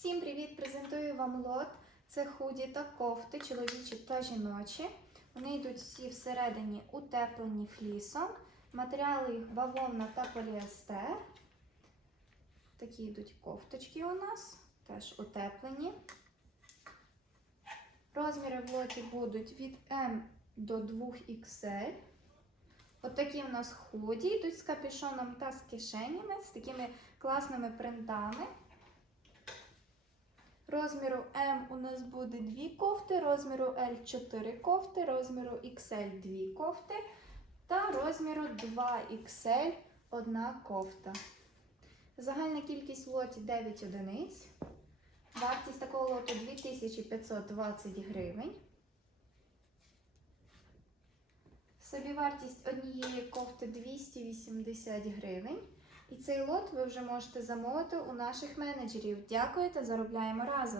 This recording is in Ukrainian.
Всім привіт! Презентую вам лот. Це худі та кофти, чоловічі та жіночі. Вони йдуть всі всередині утеплені флісом. Матеріали їх бавовна та поліестер. Такі йдуть кофточки у нас, теж утеплені. Розміри в лоті будуть від М до 2XL. Отакі в нас худі йдуть з капюшоном та з кишенями, з такими класними принтами. Розміру М у нас буде 2 кофти, розміру L 4 кофти, розміру XL 2 кофти та розміру 2XL 1 кофта. Загальна кількість в лоті 9 одиниць. Вартість такого лоту 2520 гривень. Собівартість однієї кофти 280 гривень. І цей лот ви вже можете замовити у наших менеджерів. Дякую та заробляємо разом!